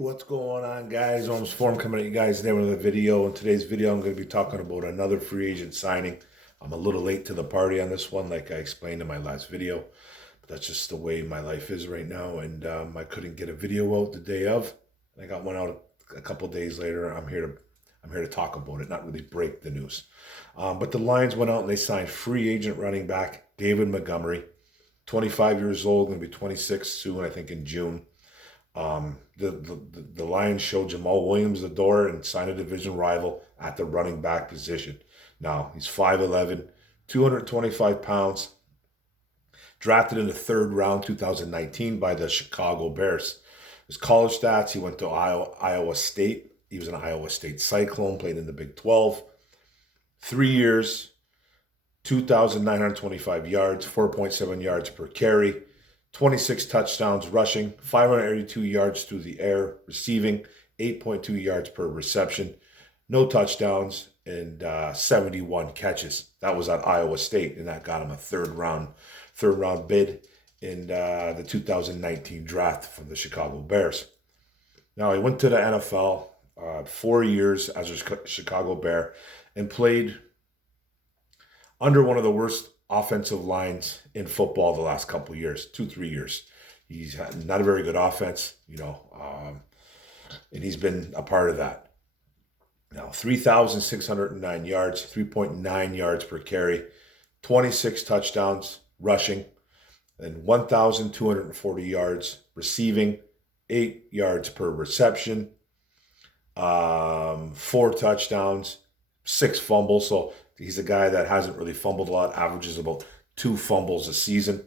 What's going on, guys? Holmes Form coming at you guys today with another video. In today's video, I'm going to be talking about another free agent signing. I'm a little late to the party on this one, like I explained in my last video. But that's just the way my life is right now, and I couldn't get a video out the day of. I got one out a couple days later. I'm here to talk about it, not really break the news. But the Lions went out and they signed free agent running back David Montgomery, 25 years old, going to be 26 soon, I think in June. The Lions showed Jamaal Williams the door and signed a division rival at the running back position. Now, he's 5'11", 225 pounds, drafted in the third round 2019 by the Chicago Bears. His college stats, he went to Iowa State. He was an Iowa State Cyclone, played in the Big 12. 3 years, 2,925 yards, 4.7 yards per carry. 26 touchdowns rushing, 582 yards through the air receiving, 8.2 yards per reception, no touchdowns, and 71 catches. That was at Iowa State, and that got him a third round bid in the 2019 draft from the Chicago Bears. Now, he went to the NFL 4 years as a Chicago Bear and played under one of the worst offensive lines in football the last couple of years, 2-3 years. He's had not a very good offense, and he's been a part of that. Now, 3,609 yards, 3.9 yards per carry, 26 touchdowns rushing, and 1,240 yards receiving, 8 yards per reception, 4 touchdowns, 6 fumbles. So he's a guy that hasn't really fumbled a lot, averages about 2 fumbles a season.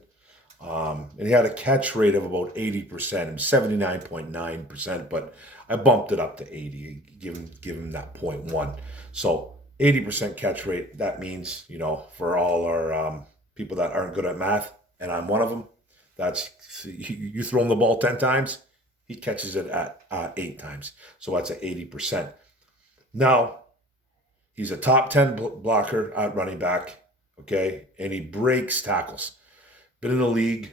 And he had a catch rate of about 80%, 79.9%, but I bumped it up to 80, give him that 0.1. So 80% catch rate, that means, for all our people that aren't good at math, and I'm one of them, that's, you throw him the ball 10 times, he catches it at 8 times. So that's at 80%. Now, he's a top 10 blocker at running back, okay? And he breaks tackles. Been in the league.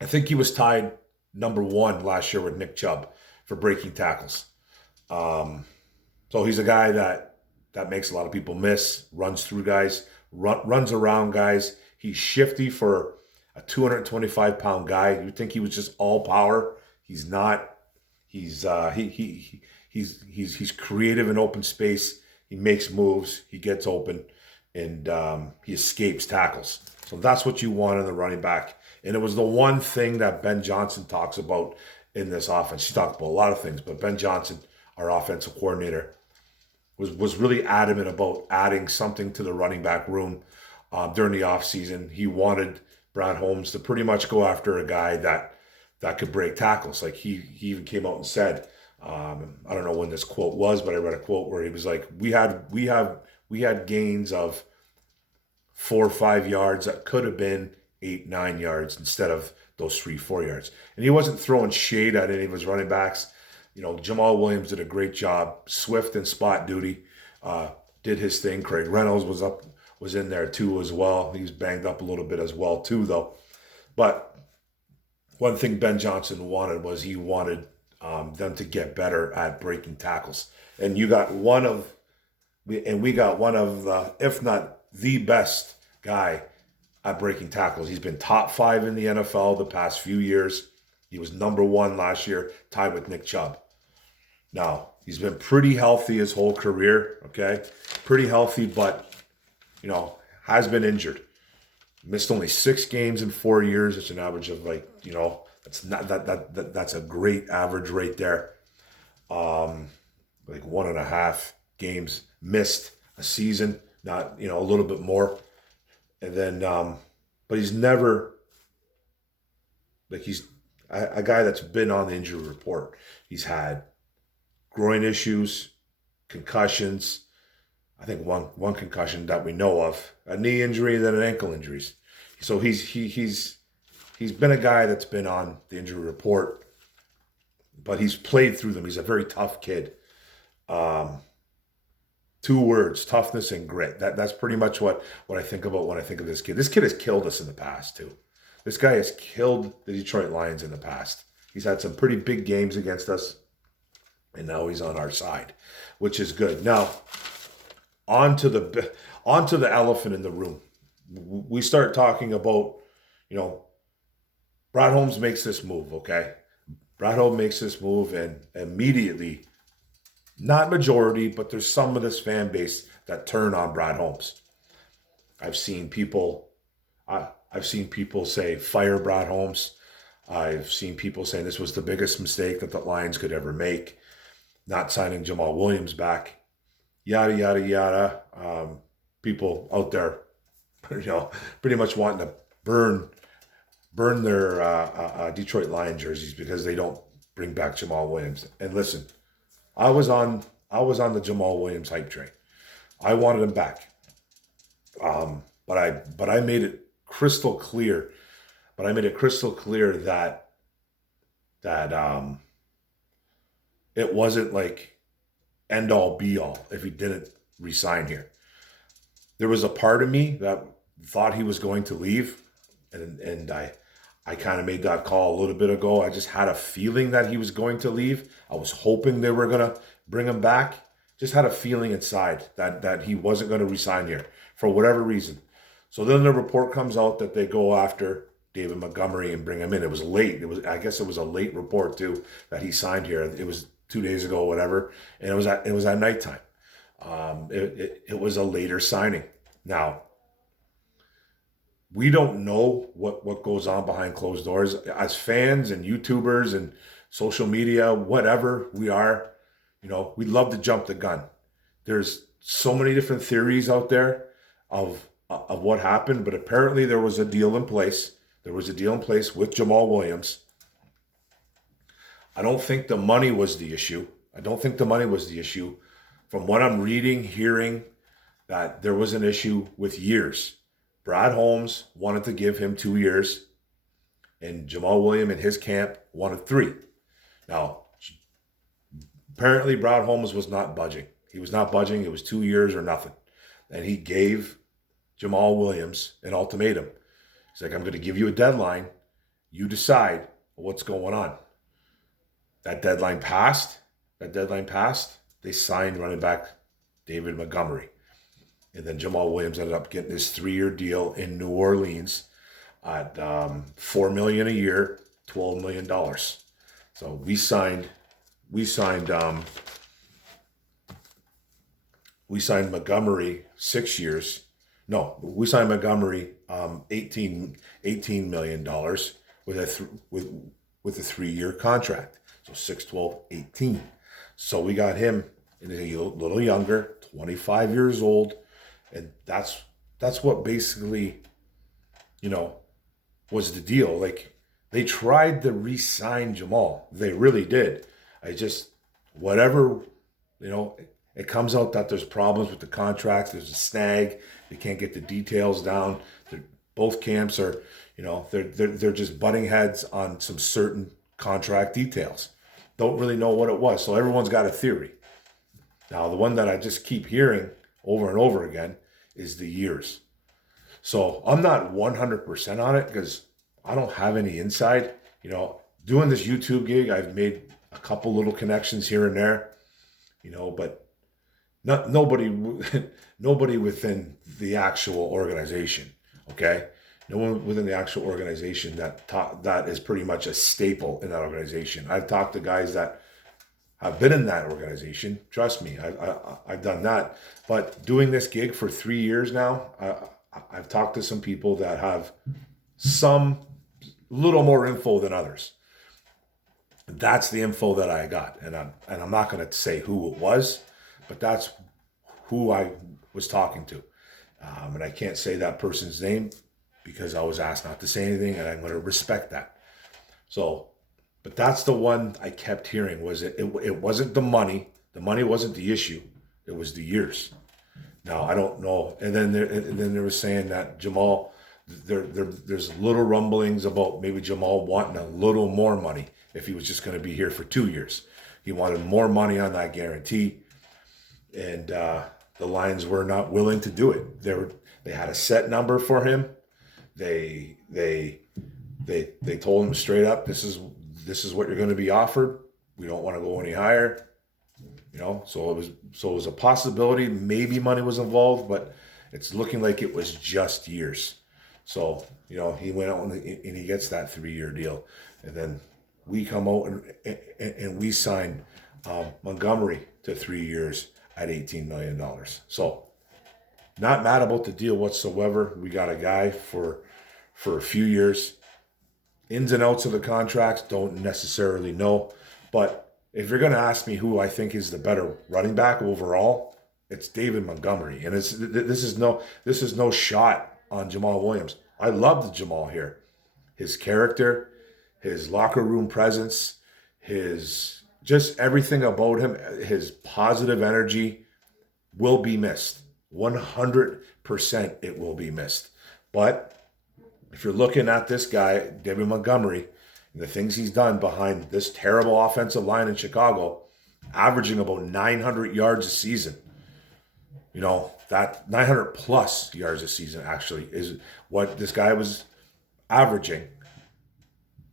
I think he was tied number 1 last year with Nick Chubb for breaking tackles. So he's a guy that makes a lot of people miss, runs through guys, runs around guys. He's shifty for a 225-pound guy. You'd think he was just all power. He's not. He's creative in open space. He makes moves, he gets open, and he escapes tackles. So that's what you want in the running back. And it was the one thing that Ben Johnson talks about in this offense. He talked about a lot of things, but Ben Johnson, our offensive coordinator, was really adamant about adding something to the running back room during the offseason. He wanted Brad Holmes to pretty much go after a guy that could break tackles. Like he even came out and said, I don't know when this quote was, but I read a quote where he was like, we had gains of 4 or 5 yards that could have been 8-9 yards instead of those 3-4 yards. And he wasn't throwing shade at any of his running backs. Jamaal Williams did a great job. Swift in spot duty did his thing. Craig Reynolds was in there too as well. He was banged up a little bit as well too, though. But one thing Ben Johnson wanted was he wanted them to get better at breaking tackles. And we got one of the, if not the best guy at breaking tackles. He's been top 5 in the NFL the past few years. He was number 1 last year, tied with Nick Chubb. Now, he's been pretty healthy his whole career, okay? Pretty healthy, but, has been injured. Missed only 6 games in 4 years. It's an average of that's a great average right there. 1.5 games missed a season, not a little bit more, and then but he's never he's a guy that's been on the injury report. He's had groin issues, concussions. I think one concussion that we know of, a knee injury, then an ankle injuries. So he's been a guy that's been on the injury report, but he's played through them. He's a very tough kid. 2 words, toughness and grit. That's pretty much what I think about when I think of this kid. This kid has killed us in the past, too. This guy has killed the Detroit Lions in the past. He's had some pretty big games against us. and now he's on our side, which is good. Now, on to the elephant in the room. We start talking about, you know, Brad Holmes makes this move, okay? Brad Holmes makes this move, and immediately, not majority, but there's some of this fan base that turn on Brad Holmes. I've seen people say fire Brad Holmes. I've seen people saying this was the biggest mistake that the Lions could ever make, not signing Jamaal Williams back. Yada yada yada. People out there, pretty much wanting to burn their Detroit Lion jerseys because they don't bring back Jamaal Williams. And listen, I was on the Jamaal Williams hype train. I wanted him back. But I made it crystal clear. That it wasn't like end all be all if he didn't resign here. There was a part of me that thought he was going to leave, and I kind of made that call a little bit ago. I just had a feeling that he was going to leave. I was hoping they were going to bring him back. Just had a feeling inside that he wasn't going to resign here for whatever reason. So then the report comes out that they go after David Montgomery and bring him in. It was late. I guess it was a late report too that he signed here. It was 2 days ago, whatever, and it was at nighttime. It was a later signing. Now, we don't know what goes on behind closed doors. As fans and YouTubers and social media, whatever we are, we'd love to jump the gun. There's so many different theories out there of what happened, but apparently there was a deal in place. There was a deal in place with Jamaal Williams. I don't think the money was the issue. From what I'm reading, hearing, that there was an issue with years. Brad Holmes wanted to give him 2 years, and Jamaal Williams and his camp wanted 3. Now, apparently Brad Holmes was not budging. He was not budging. It was 2 years or nothing. And he gave Jamaal Williams an ultimatum. He's like, I'm going to give you a deadline. You decide what's going on. That deadline passed. They signed running back David Montgomery. And then Jamaal Williams ended up getting his 3-year deal in New Orleans at $4 million a year, $12 million. So we signed Montgomery 6 years. No, we signed Montgomery $18 million with a 3-year contract. So 6, 12, 18. So we got him a little younger, 25 years old. And that's what basically, was the deal. Like, they tried to re-sign Jamaal. They really did. It comes out that there's problems with the contracts. There's a snag. They can't get the details down. Both camps are, they're just butting heads on some certain contract details. Don't really know what it was. So everyone's got a theory. Now, the one that I just keep hearing over and over again is the years. So I'm not 100% on it because I don't have any inside. Doing this YouTube gig, I've made a couple little connections here and there, but nobody within the actual organization, okay? No one within the actual organization that is pretty much a staple in that organization. I've talked to guys that have been in that organization. Trust me, I've done that. But doing this gig for 3 years now, I've talked to some people that have some little more info than others. That's the info that I got, and I'm not going to say who it was, but that's who I was talking to, and I can't say that person's name because I was asked not to say anything, and I'm going to respect that. So. But that's the one I kept hearing was it wasn't the money. The money wasn't the issue. It was the years. Now, I don't know. And then they were saying that Jamaal, there's little rumblings about maybe Jamaal wanting a little more money if he was just going to be here for 2 years. He wanted more money on that guarantee. And the Lions were not willing to do it. They had a set number for him. They told him straight up, this is what you're going to be offered. We don't want to go any higher. So it was a possibility. Maybe money was involved, but it's looking like it was just years. So he went out and he gets that 3-year deal, and then we come out and we sign Montgomery to 3 years at $18 million. So not mad about the deal whatsoever. We got a guy for a few years. Ins and outs of the contracts don't necessarily know, but if you're going to ask me who I think is the better running back overall, it's David Montgomery, and this is no shot on Jamaal Williams. I love the Jamaal here, his character, his locker room presence, his just everything about him, his positive energy will be missed. 100% it will be missed. But if you're looking at this guy, David Montgomery, and the things he's done behind this terrible offensive line in Chicago, averaging about 900 yards a season, that 900 plus yards a season actually is what this guy was averaging.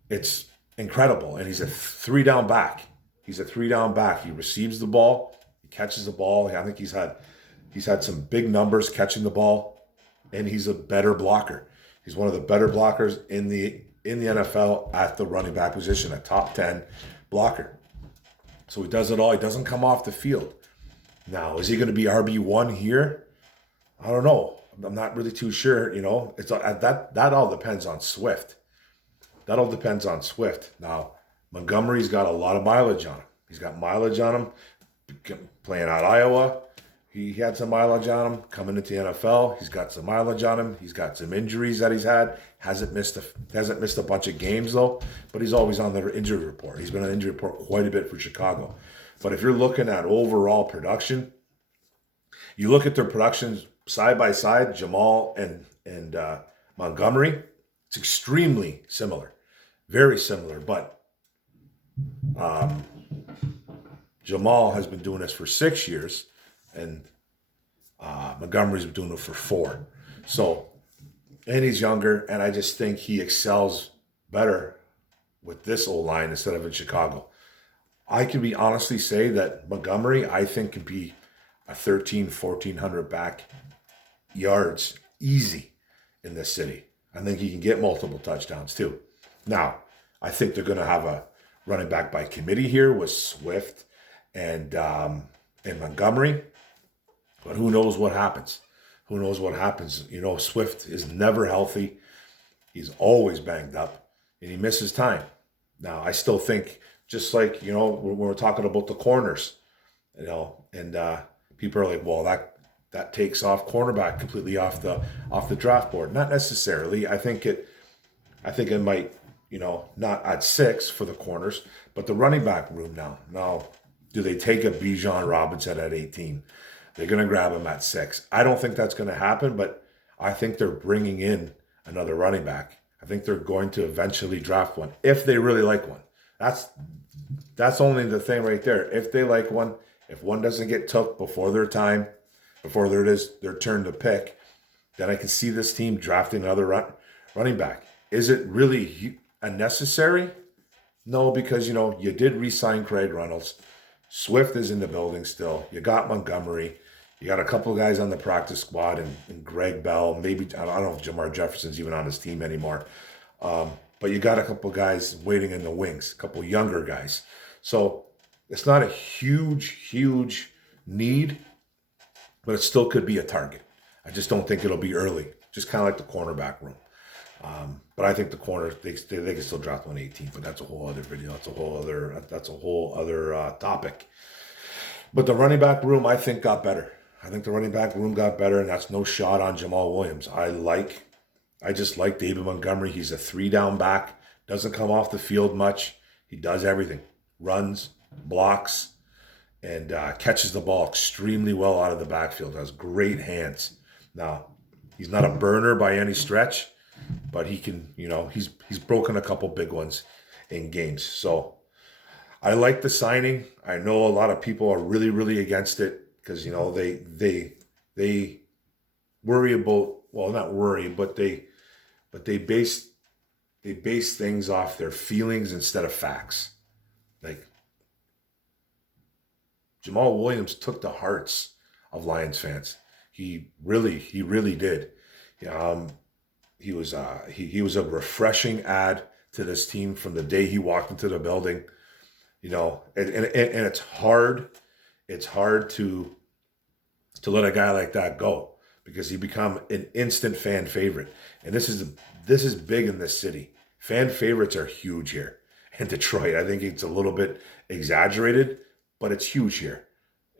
It's incredible. And he's a 3-down back. He receives the ball. He catches the ball. I think he's had some big numbers catching the ball, and he's a better blocker. He's one of the better blockers in the NFL at the running back position, a top 10 blocker. So he does it all. He doesn't come off the field. Now, is he going to be RB1 here? I don't know. I'm not really too sure. It's that all depends on Swift. That all depends on Swift. Now, Montgomery's got a lot of mileage on him. He's got mileage on him playing at Iowa. He had some mileage on him coming into the NFL. He's got some mileage on him. He's got some injuries that he's had. Hasn't missed a bunch of games though, but he's always on the injury report. He's been on the injury report quite a bit for Chicago. But if you're looking at overall production, you look at their productions side by side, Jamaal and Montgomery, it's extremely similar, very similar. But Jamaal has been doing this for 6 years. And Montgomery's been doing it for 4. So, and he's younger, and I just think he excels better with this O-line instead of in Chicago. I can be honestly say that Montgomery, I think, can be a 1,400 back yards easy in this city. I think he can get multiple touchdowns too. Now, I think they're going to have a running back by committee here with Swift and Montgomery. But who knows what happens? Swift is never healthy. He's always banged up, and he misses time. Now, I still think, just like, when we're talking about the corners, and people are like, well, that takes off cornerback completely off the draft board. Not necessarily. I think it might, not at 6 for the corners, but the running back room now. Now, do they take a Bijan Robinson at 18? They're going to grab him at 6. I don't think that's going to happen, but I think they're bringing in another running back. I think they're going to eventually draft one if they really like one. That's only the thing right there. If they like one, if one doesn't get took before their time, before their turn to pick, then I can see this team drafting another running back. Is it really unnecessary? No, because you did re-sign Craig Reynolds. Swift is in the building still. You got Montgomery. You got a couple of guys on the practice squad and Greg Bell. Maybe, I don't know if Jamar Jefferson's even on his team anymore. But you got a couple of guys waiting in the wings, a couple of younger guys. So it's not a huge need, but it still could be a target. I just don't think it'll be early. Just kind of like the cornerback room. But I think the corner, they can still draft 118, but that's a whole other video. That's a whole other topic. But the running back room, I think, got better. I think the running back room got better, and that's no shot on Jamaal Williams. I just like David Montgomery. He's a 3-down back, doesn't come off the field much. He does everything, runs, blocks, and catches the ball extremely well out of the backfield. Has great hands. Now, he's not a burner by any stretch, but he can, he's broken a couple big ones in games. So I like the signing. I know a lot of people are really, really against it because, they worry about, well, not worry, but they base things off their feelings instead of facts. Like, Jamaal Williams took the hearts of Lions fans. He really did. He was a refreshing add to this team from the day he walked into the building. And it's hard. It's hard to let a guy like that go because he become an instant fan favorite. And this is big in this city. Fan favorites are huge here in Detroit. I think it's a little bit exaggerated, but it's huge here.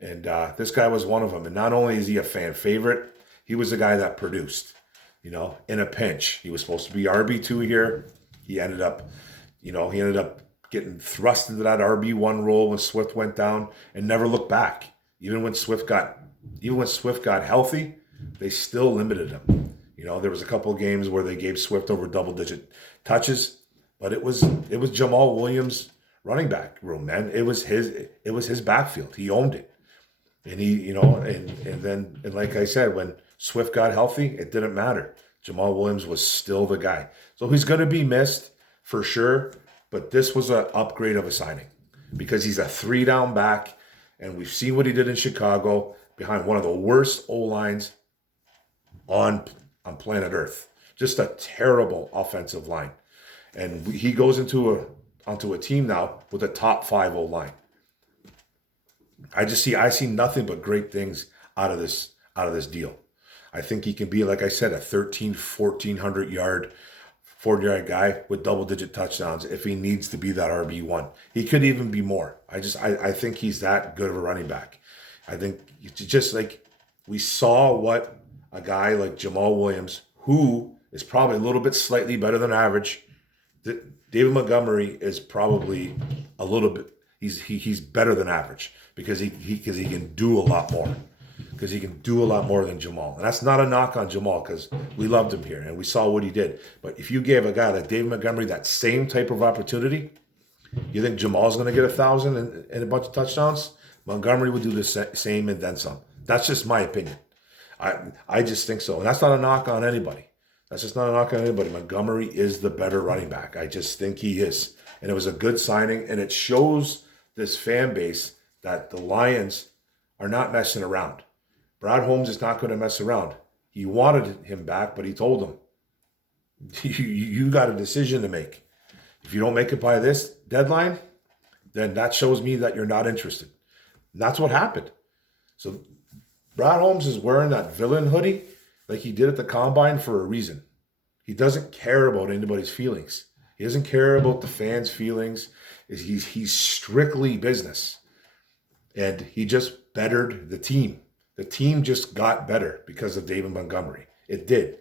And this guy was one of them. And not only is he a fan favorite, he was the guy that produced, in a pinch. He was supposed to be RB2 here. He ended up getting thrust into that RB1 role when Swift went down and never looked back. Even when Swift got healthy, they still limited him. There was a couple of games where they gave Swift over double-digit touches, but it was Jamaal Williams' running back room, man. It was his backfield. He owned it, and and like I said, when Swift got healthy, it didn't matter. Jamaal Williams was still the guy, so he's going to be missed for sure. But this was an upgrade of a signing because he's a 3-down back, and we've seen what he did in Chicago behind one of the worst O-lines on planet Earth. Just a terrible offensive line. And he goes onto a team now with a top 5 O-line. I see nothing but great things out of this deal. I think he can be, like I said, a 1,400 yard, 40-yard guy with double-digit touchdowns if he needs to be that RB1. He could even be more. I think he's that good of a running back. I think just like we saw what a guy like Jamaal Williams, who is probably a little bit slightly better than average. David Montgomery is probably a little bit. He's better than average because he can do a lot more. Because he can do a lot more than Jamaal. And that's not a knock on Jamaal because we loved him here and we saw what he did. But if you gave a guy like David Montgomery that same type of opportunity, you think Jamal's going to get 1,000 and a bunch of touchdowns? Montgomery would do the same and then some. That's just my opinion. I just think so. And that's not a knock on anybody. That's just not a knock on anybody. Montgomery is the better running back. I just think he is. And it was a good signing. And it shows this fan base that the Lions are not messing around. Brad Holmes is not going to mess around. He wanted him back, but he told him, you got a decision to make. If you don't make it by this deadline, then that shows me that you're not interested. And that's what happened. So Brad Holmes is wearing that villain hoodie like he did at the Combine for a reason. He doesn't care about anybody's feelings. He doesn't care about the fans' feelings. He's strictly business. And he just bettered the team. The team just got better because of David Montgomery. It did.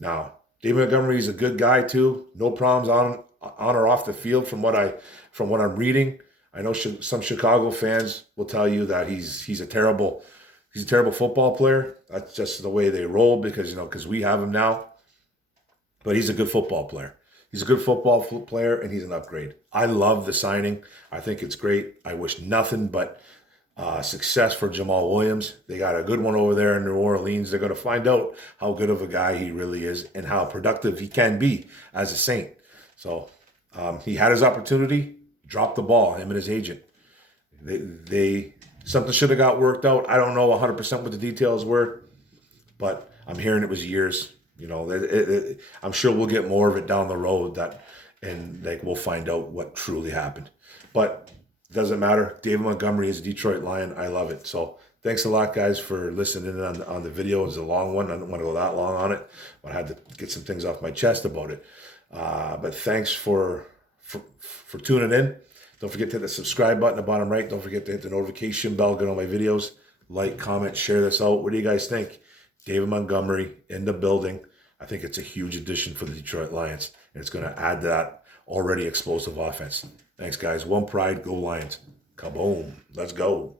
Now, David Montgomery is a good guy too. No problems on or off the field from what I'm reading. I know some Chicago fans will tell you that he's a terrible football player. That's just the way they roll because we have him now. But he's a good football player. He's a good football player and he's an upgrade. I love the signing. I think it's great. I wish nothing but success for Jamaal Williams. They got a good one over there in New Orleans. They're going to find out how good of a guy he really is and how productive he can be as a Saint. So he had his opportunity, dropped the ball, him and his agent. They something should have got worked out. I don't know 100% what the details were, but I'm hearing it was years. I'm sure we'll get more of it down the road and we'll find out what truly happened. But doesn't matter. David Montgomery is a Detroit Lion. I love it. So thanks a lot, guys, for listening on the video. It was a long one. I didn't want to go that long on it, but I had to get some things off my chest about it. But thanks for tuning in. Don't forget to hit the subscribe button at the bottom right. Don't forget to hit the notification bell, get all my videos. Like, comment, share this out. What do you guys think? David Montgomery in the building. I think it's a huge addition for the Detroit Lions, and it's going to add to that already explosive offense. Thanks, guys. One pride, go Lions. Kaboom. Let's go.